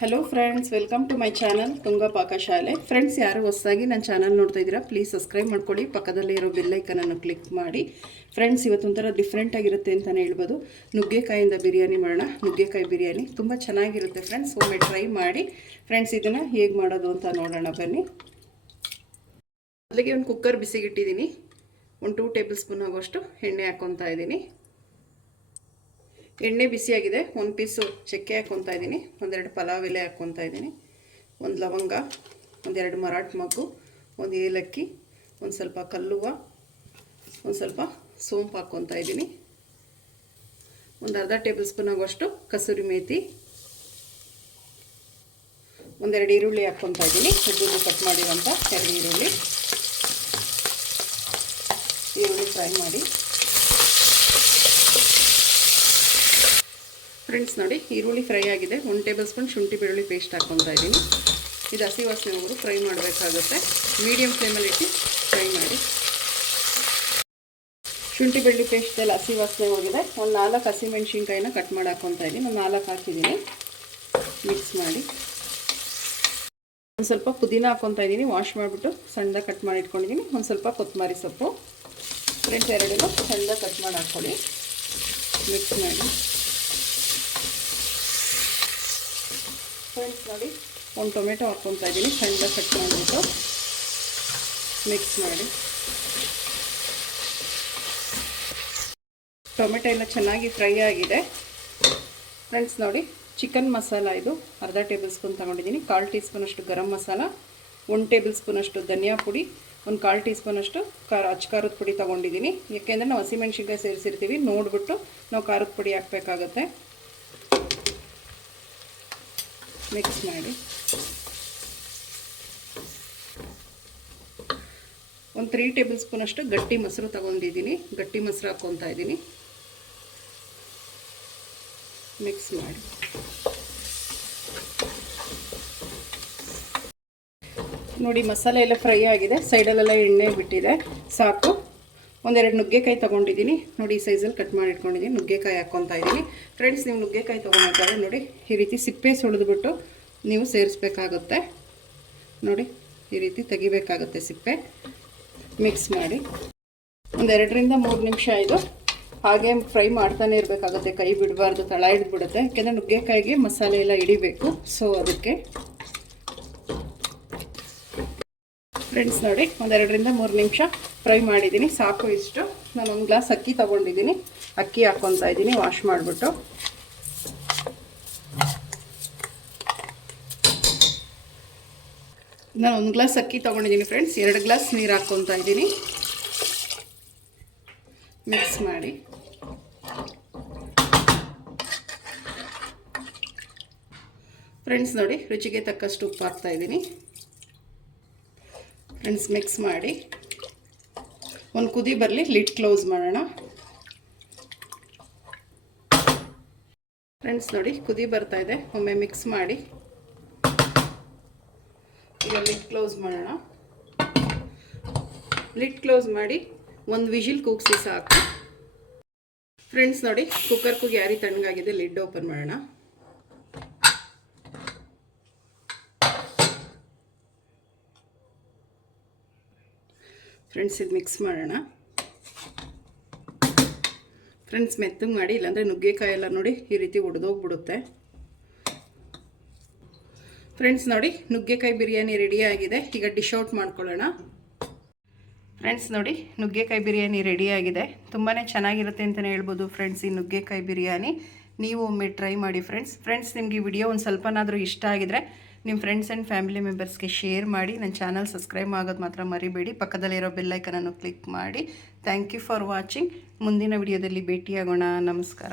Hello friends, welcome to my channel Tunga Pakashale. Friends, ಯಾರು ಹೊಸದಾಗಿ ನನ್ನ ಚಾನಲ್ ನೋಡ್ತಾ ಇದ್ದೀರಾ, ಪ್ಲೀಸ್ ಸಬ್ಸ್ಕ್ರೈಬ್ ಮಾಡ್ಕೊಳ್ಳಿ. ಪಕ್ಕದಲ್ಲೇ ಇರೋ ಬೆಲ್ ಐಕನನ್ನು ಕ್ಲಿಕ್ ಮಾಡಿ. ಫ್ರೆಂಡ್ಸ್, ಇವತ್ತೊಂಥರ ಡಿಫ್ರೆಂಟ್ ಆಗಿರುತ್ತೆ ಅಂತಲೇ ಹೇಳ್ಬೋದು. ನುಗ್ಗೆಕಾಯಿಂದ ಬಿರಿಯಾನಿ ಮಾಡೋಣ. ನುಗ್ಗೆಕಾಯಿ ಬಿರಿಯಾನಿ ತುಂಬ ಚೆನ್ನಾಗಿರುತ್ತೆ ಫ್ರೆಂಡ್ಸ್. ಒಮ್ಮೆ ಟ್ರೈ ಮಾಡಿ. ಫ್ರೆಂಡ್ಸ್, ಇದನ್ನು ಹೇಗೆ ಮಾಡೋದು ಅಂತ ನೋಡೋಣ ಬನ್ನಿ. ಮೊದಲಿಗೆ ಒಂದು ಕುಕ್ಕರ್ ಬಿಸಿಗಿಟ್ಟಿದ್ದೀನಿ. ಒಂದು 2 ಟೇಬಲ್ ಸ್ಪೂನ್ ಆಗೋಷ್ಟು ಎಣ್ಣೆ ಹಾಕ್ಕೊತಾ ಇದ್ದೀನಿ. ಎಣ್ಣೆ ಬಿಸಿಯಾಗಿದೆ. ಒಂದು ಪೀಸು ಚಕ್ಕೆ ಹಾಕ್ಕೊತಾ ಇದ್ದೀನಿ. ಒಂದೆರಡು ಪಲಾವ್ ಎಲೆ ಹಾಕ್ಕೊತಾ ಇದ್ದೀನಿ. ಒಂದು ಲವಂಗ, ಒಂದೆರಡು ಮರಾಠ ಮೊಗ್ಗು, ಒಂದು ಏಲಕ್ಕಿ, ಒಂದು ಸ್ವಲ್ಪ ಕಲ್ಲುವ, ಒಂದು ಸ್ವಲ್ಪ ಸೋಂಪು ಹಾಕ್ಕೊತಾ ಇದ್ದೀನಿ. ಒಂದು ಅರ್ಧ ಟೇಬಲ್ ಸ್ಪೂನ್ ಆಗೋಷ್ಟು ಕಸೂರಿ ಮೇಥಿ, ಒಂದೆರಡು ಈರುಳ್ಳಿ ಹಾಕ್ಕೊತಾ ಇದ್ದೀನಿ. ಉದ್ದುದ್ದು ಕಟ್ ಮಾಡಿರೋಂಥ 2 ಈರುಳ್ಳಿ ಫ್ರೈ ಮಾಡಿ. ಫ್ರೆಂಡ್ಸ್ ನೋಡಿ, ಈರುಳ್ಳಿ ಫ್ರೈ ಆಗಿದೆ. 1 ಟೇಬಲ್ ಸ್ಪೂನ್ ಶುಂಠಿ ಬೆಳ್ಳುಳ್ಳಿ ಪೇಸ್ಟ್ ಹಾಕ್ಕೊತಾ ಇದ್ದೀನಿ. ಇದು ಹಸಿ ವಾಸನೆವರೆಗೂ ಫ್ರೈ ಮಾಡಬೇಕಾಗುತ್ತೆ. ಮೀಡಿಯಮ್ ಫ್ಲೇಮಲ್ಲಿ ಇಟ್ಟು ಫ್ರೈ ಮಾಡಿ. ಶುಂಠಿ ಬೆಳ್ಳುಳ್ಳಿ ಪೇಸ್ಟಲ್ಲಿ ಹಸಿ ವಾಸನೆ ಹೋಗಿದೆ. ಒಂದು 4 ಹಸಿಮೆಣ್ಸಿನ್ಕಾಯಿನ ಕಟ್ ಮಾಡಿ ಹಾಕ್ಕೊತಾ ಇದ್ದೀನಿ. ಒಂದು 4 ಹಾಕಿದ್ದೀನಿ. ಮಿಕ್ಸ್ ಮಾಡಿ. ಒಂದು ಸ್ವಲ್ಪ ಪುದೀನ ಹಾಕ್ಕೊತಾ ಇದ್ದೀನಿ. ವಾಶ್ ಮಾಡಿಬಿಟ್ಟು ಸಣ್ಣದಾಗಿ ಕಟ್ ಮಾಡಿ ಇಟ್ಕೊಂಡಿದ್ದೀನಿ. ಒಂದು ಸ್ವಲ್ಪ ಕೊತ್ತಂಬರಿ ಸೊಪ್ಪು. ಫ್ರೆಂಡ್ಸ್, ಎರಡನ್ನೂ ಸಣ್ಣದಾಗಿ ಕಟ್ ಮಾಡಿ ಹಾಕ್ಕೊಳ್ಳಿ. ಮಿಕ್ಸ್ ಮಾಡಿ. ಫ್ರೆಂಡ್ಸ್ ನೋಡಿ, ಒಂದು ಟೊಮೆಟೊ ಹಾಕ್ಕೊತಾ ಇದ್ದೀನಿ. ಸಣ್ಣದಾಗಿ ಕಟ್ ಮಾಡಿಬಿಟ್ಟು ಮಿಕ್ಸ್ ಮಾಡಿ. ಟೊಮೆಟೊ ಎಲ್ಲ ಚೆನ್ನಾಗಿ ಫ್ರೈ ಆಗಿದೆ. ಫ್ರೆಂಡ್ಸ್ ನೋಡಿ, ಚಿಕನ್ ಮಸಾಲ ಇದು ಅರ್ಧ ಟೇಬಲ್ ಸ್ಪೂನ್ ತೊಗೊಂಡಿದ್ದೀನಿ. 1/4 ಟೀ ಸ್ಪೂನಷ್ಟು ಗರಂ ಮಸಾಲ, 1 ಟೇಬಲ್ ಸ್ಪೂನಷ್ಟು ಧನಿಯಾ ಪುಡಿ, ಒಂದು 1/4 ಟೀ ಸ್ಪೂನಷ್ಟು ಅಚ್ಕಾರದ ಪುಡಿ ತೊಗೊಂಡಿದ್ದೀನಿ. ಯಾಕೆಂದರೆ ನಾವು ಹಸಿಮೆಣ್ಸಿನ್ಕಾಯಿ ಸೇರಿಸಿರ್ತೀವಿ, ನೋಡಿಬಿಟ್ಟು ನಾವು ಖಾರದ ಪುಡಿ ಹಾಕಬೇಕಾಗತ್ತೆ. ಮಿಕ್ಸ್ ಮಾಡಿ. ಒಂದು 3 ಟೇಬಲ್ ಸ್ಪೂನಷ್ಟು ಗಟ್ಟಿ ಮೊಸರು ತೊಗೊಂಡಿದ್ದೀನಿ. ಗಟ್ಟಿ ಮೊಸರು ಹಾಕ್ಕೊತಾ ಇದ್ದೀನಿ. ಮಿಕ್ಸ್ ಮಾಡಿ. ನೋಡಿ, ಮಸಾಲೆ ಎಲ್ಲ ಫ್ರೈ ಆಗಿದೆ. ಸೈಡಲ್ಲೆಲ್ಲ ಎಣ್ಣೆ ಬಿಟ್ಟಿದೆ. ಸಾಕು. ಒಂದೆರಡು ನುಗ್ಗೆಕಾಯಿ ತೊಗೊಂಡಿದ್ದೀನಿ. ನೋಡಿ, ಈ ಸೈಜಲ್ಲಿ ಕಟ್ ಮಾಡಿ ಇಟ್ಕೊಂಡಿದ್ದೀನಿ. ನುಗ್ಗೆಕಾಯಿ ಹಾಕ್ಕೊತಾ ಇದ್ದೀನಿ. ಫ್ರೆಂಡ್ಸ್, ನೀವು ನುಗ್ಗೆಕಾಯಿ ತೊಗೊಂಡಿದ್ದಾರೆ ನೋಡಿ, ಈ ರೀತಿ ಸಿಪ್ಪೆ ಸುಳಿದ್ಬಿಟ್ಟು ನೀವು ಸೇರಿಸ್ಬೇಕಾಗುತ್ತೆ. ನೋಡಿ, ಈ ರೀತಿ ತೆಗಿಬೇಕಾಗುತ್ತೆ ಸಿಪ್ಪೆ. ಮಿಕ್ಸ್ ಮಾಡಿ. ಒಂದು 2ರಿಂದ 3 ನಿಮಿಷ ಇದು ಹಾಗೆ ಫ್ರೈ ಮಾಡ್ತಾನೆ ಇರಬೇಕಾಗುತ್ತೆ. ಕೈ ಬಿಡಬಾರ್ದು, ತಳ ಹಿಡಿದ್ಬಿಡುತ್ತೆ. ಯಾಕೆಂದರೆ ನುಗ್ಗೆಕಾಯಿಗೆ ಮಸಾಲೆ ಎಲ್ಲ ಹಿಡಿಬೇಕು. ಸೊ ಅದಕ್ಕೆ ಫ್ರೆಂಡ್ಸ್ ನೋಡಿ, ಒಂದು 2ರಿಂದ 3 ನಿಮಿಷ ಫ್ರೈ ಮಾಡಿದ್ದೀನಿ. ಸಾಕು ಇಷ್ಟು. ನಾನು 1 ಗ್ಲಾಸ್ ಅಕ್ಕಿ ತೊಗೊಂಡಿದ್ದೀನಿ. ಅಕ್ಕಿ ಹಾಕ್ಕೊತಾ ಇದ್ದೀನಿ ವಾಶ್ ಮಾಡಿಬಿಟ್ಟು. ನಾನು 1 ಗ್ಲಾಸ್ ಅಕ್ಕಿ ತೊಗೊಂಡಿದ್ದೀನಿ ಫ್ರೆಂಡ್ಸ್. 2 ಗ್ಲಾಸ್ ನೀರು ಹಾಕ್ಕೊತಾ ಇದ್ದೀನಿ. ಮಿಕ್ಸ್ ಮಾಡಿ. ಫ್ರೆಂಡ್ಸ್ ನೋಡಿ, ರುಚಿಗೆ ತಕ್ಕಷ್ಟು ಉಪ್ಪು ಹಾಕ್ತಾ ಇದ್ದೀನಿ. ಫ್ರೆಂಡ್ಸ್, ಮಿಕ್ಸ್ ಮಾಡಿ. ಒಂದು ಕುದಿ ಬರಲಿ, ಲಿಡ್ ಕ್ಲೋಸ್ ಮಾಡೋಣ. ಫ್ರೆಂಡ್ಸ್ ನೋಡಿ, ಕುದಿ ಬರ್ತಾ ಇದೆ. ಒಮ್ಮೆ ಮಿಕ್ಸ್ ಮಾಡಿ. ಈಗ ಲಿಡ್ ಕ್ಲೋಸ್ ಮಾಡೋಣ. ಲಿಡ್ ಕ್ಲೋಸ್ ಮಾಡಿ 1 ವಿಜಿಲ್ ಕೂಗಿಸಿ ಸಾಕು. ಫ್ರೆಂಡ್ಸ್ ನೋಡಿ, ಕುಕ್ಕರ್ ಕೂಗಿ ಯಾರಿ ತಣ್ಣಗಾಗಿದೆ. ಲಿಡ್ ಓಪನ್ ಮಾಡೋಣ. ಫ್ರೆಂಡ್ಸ್, ಇದು ಮಿಕ್ಸ್ ಮಾಡೋಣ. ಫ್ರೆಂಡ್ಸ್, ಮೆತ್ತಗೆ ಮಾಡಿ, ಇಲ್ಲಾಂದರೆ ನುಗ್ಗೆಕಾಯಿ ಎಲ್ಲ ನೋಡಿ ಈ ರೀತಿ ಒಡೆದೋಗ್ಬಿಡುತ್ತೆ. ಫ್ರೆಂಡ್ಸ್ ನೋಡಿ, ನುಗ್ಗೆಕಾಯಿ ಬಿರಿಯಾನಿ ರೆಡಿ ಆಗಿದೆ. ಈಗ ಡಿಶ್ ಔಟ್ ಮಾಡ್ಕೊಳ್ಳೋಣ. ಫ್ರೆಂಡ್ಸ್ ನೋಡಿ, ನುಗ್ಗೆಕಾಯಿ ಬಿರಿಯಾನಿ ರೆಡಿ ಆಗಿದೆ. ತುಂಬಾ ಚೆನ್ನಾಗಿರುತ್ತೆ ಅಂತಲೇ ಹೇಳ್ಬೋದು ಫ್ರೆಂಡ್ಸ್. ಈ ನುಗ್ಗೆಕಾಯಿ ಬಿರಿಯಾನಿ ನೀವು ಒಮ್ಮೆ ಟ್ರೈ ಮಾಡಿ ಫ್ರೆಂಡ್ಸ್. ನಿಮಗೆ ಈ ವಿಡಿಯೋ ಒಂದು ಸ್ವಲ್ಪನಾದರೂ ಇಷ್ಟ ಆಗಿದರೆ ನಿಮ್ಮ ಫ್ರೆಂಡ್ಸ್ ಆ್ಯಂಡ್ ಫ್ಯಾಮಿಲಿ ಮೆಂಬರ್ಸ್ಗೆ ಶೇರ್ ಮಾಡಿ. ನನ್ನ ಚಾನಲ್ ಸಬ್ಸ್ಕ್ರೈಬ್ ಆಗೋದು ಮಾತ್ರ ಮರಿಬೇಡಿ. ಪಕ್ಕದಲ್ಲಿರೋ ಬೆಲ್ ಐಕನನ್ನು ಕ್ಲಿಕ್ ಮಾಡಿ. Thank you for watching. ಮುಂದಿನ ವಿಡಿಯೋದಲ್ಲಿ ಭೇಟಿಯಾಗೋಣ. ನಮಸ್ಕಾರ.